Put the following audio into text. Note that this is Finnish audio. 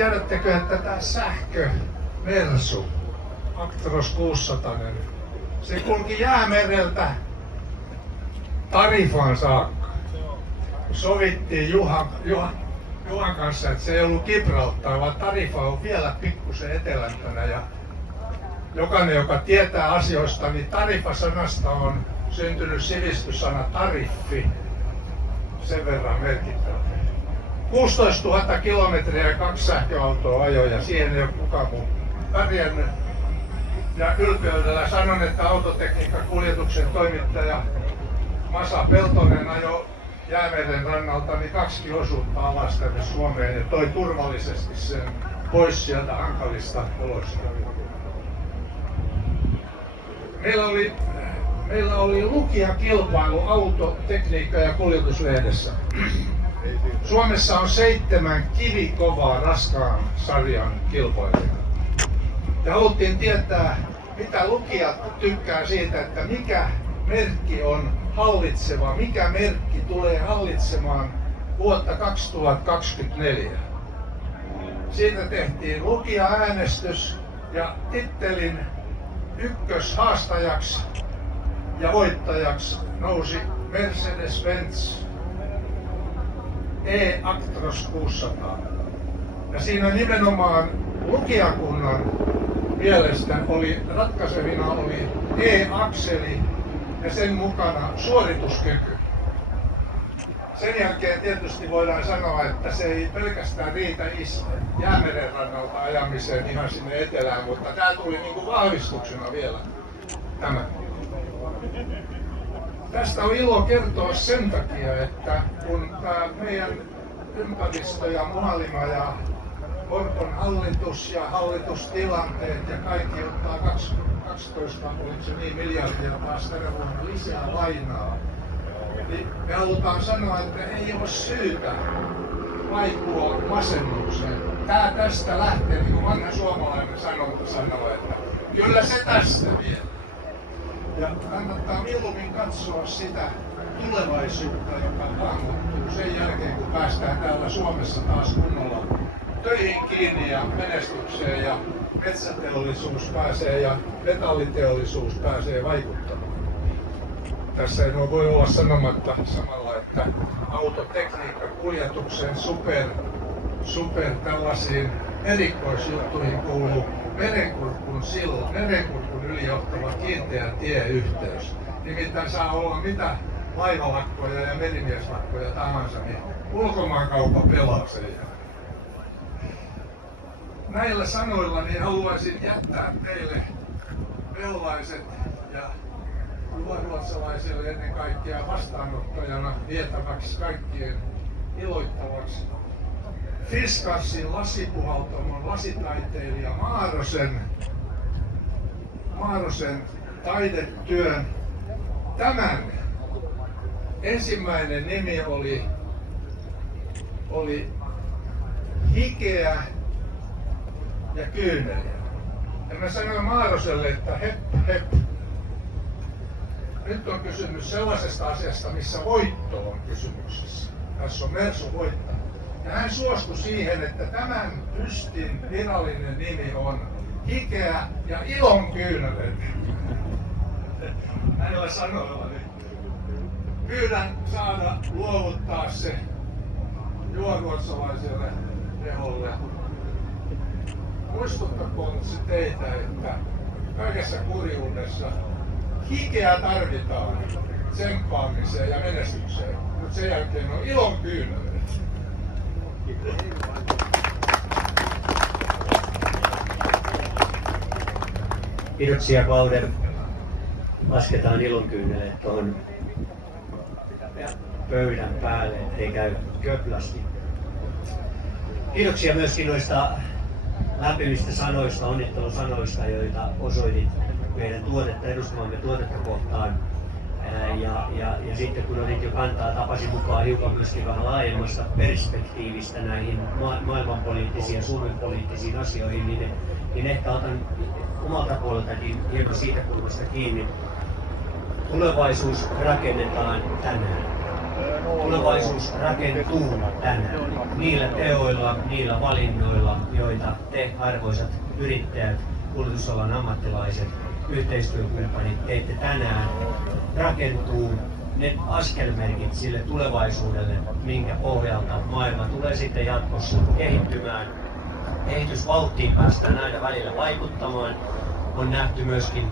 tiedättekö, että tämä sähkö Mersu, Actros 600, se kulki Jäämereltä Tarifaan saakka. Sovittiin Juhan kanssa, että se ei ollut Gibraltar, vaan Tarifa on vielä pikkusen etelämpänä. Ja jokainen, joka tietää asioista, niin Tarifa-sanasta on syntynyt sivistyssana tariffi. Sen verran merkittävä. 16 000 kilometriä ja 2 sähköautoa ajoi ja siihen ei ole kukaan muu pärjännyt. Ja ylpeydellä sanon, että autotekniikan kuljetuksen toimittaja Masa Peltonen ajoi Jäämeren rannalta niin 2 osuutta alas tänne Suomeen ja toi turvallisesti sen pois sieltä hankalista oloista. Meillä oli lukijakilpailu autotekniikka- ja kuljetuslehdessä. Suomessa on 7 kivikovaa raskaan sarjan kilpailijaa. Ja haluttiin tietää, mitä lukijat tykkää siitä, että mikä merkki on hallitseva, mikä merkki tulee hallitsemaan vuotta 2024. Siitä tehtiin lukija-äänestys ja tittelin ykköshaastajaksi ja voittajaksi nousi Mercedes-Benz E-Actros 600. Ja siinä nimenomaan lukijakunnan mielestä ratkaisevina oli E-akseli ja sen mukana suorituskyky. Sen jälkeen tietysti voidaan sanoa, että se ei pelkästään riitä Jäämeren rannalta ajamiseen ihan sinne etelään, mutta tämä tuli niin kuin vahvistuksena vielä tämä. Tästä on ilo kertoa sen takia, että kun tämä meidän ympäristö ja maailma ja Orpon hallitus ja hallitustilanteet ja kaikki ottaa 12 miljardia taas tänä vuonna lisää lainaa, niin me halutaan sanoa, että ei ole syytä vaikua masennukseen. Tää tästä lähtee, niin kuin vanha suomalainen sanonta sanoo, että kyllä se tästä vie. Ja kannattaa mieluummin katsoa sitä tulevaisuutta, joka hahmottuu sen jälkeen, kun päästään täällä Suomessa taas kunnolla töihin kiinni ja menestykseen ja metsäteollisuus pääsee ja metalliteollisuus pääsee vaikuttamaan. Tässä ei voi olla sanomatta samalla, että autotekniikka kuljetuksen super tällaisiin erikoisjuttuihin kuuluu merenkurkun yli johtava kiinteä tieyhteys. Nimittäin saa olla mitä laivalakkoja ja merimieslakkoja tahansa, niin ulkomaankauppa pelaa sen. Näillä sanoilla niin haluaisin jättää teille velvaiset ja ruotsalaisille ennen kaikkea vastaanottajana vietäväksi kaikkien iloittavaksi Fiskassin lasipuhaltamon lasitaiteilija Maarosen taidetyön. Tämän ensimmäinen nimi oli Hikeä ja kyyneliä. Ja mä sanoin Maaroselle, että hep. Nyt on kysymys sellaisesta asiasta, missä voitto on kysymyksessä. Tässä on Mersu voittanut. Ja hän suostui siihen, että tämän ystin virallinen nimi on Hikeä ja ilon kyyneleitä. Näillä sanoilla pyydän saada luovuttaa se juoruotsalaiselle teholle. Muistuttakoon se teitä, että kaikessa kurjuudessa hikeä tarvitaan tsemppaamiseen ja menestykseen, mutta sen jälkeen on ilon kyyneleet. Kiitoksia, Klauder. Lasketaan ilonkyyneleet tuohon pöydän päälle, ettei käy köplästi. Kiitoksia myöskin noista lämpimistä sanoista, onnittelusanoista, joita osoitit meidän tuotetta, edustamamme tuotetta kohtaan. Ja sitten kun otit jo kantaa, tapasin mukaan hiukan myöskin vähän laajemmasta perspektiivistä näihin maailmanpoliittisiin ja Suomen poliittisiin asioihin, niin ehkä otan omalta puoleltakin hieman siitä kulmasta kiinni. Tulevaisuus rakennetaan tänään. Tulevaisuus rakentuu tänään niillä teoilla, niillä valinnoilla, joita te arvoisat yrittäjät, kulutusalan ammattilaiset, yhteistyökumppanit teette tänään. Rakentuu ne askelmerkit sille tulevaisuudelle, minkä pohjalta maailma tulee sitten jatkossa kehittymään. Kehitysvauhtiin päästään aina välillä vaikuttamaan. On nähty myöskin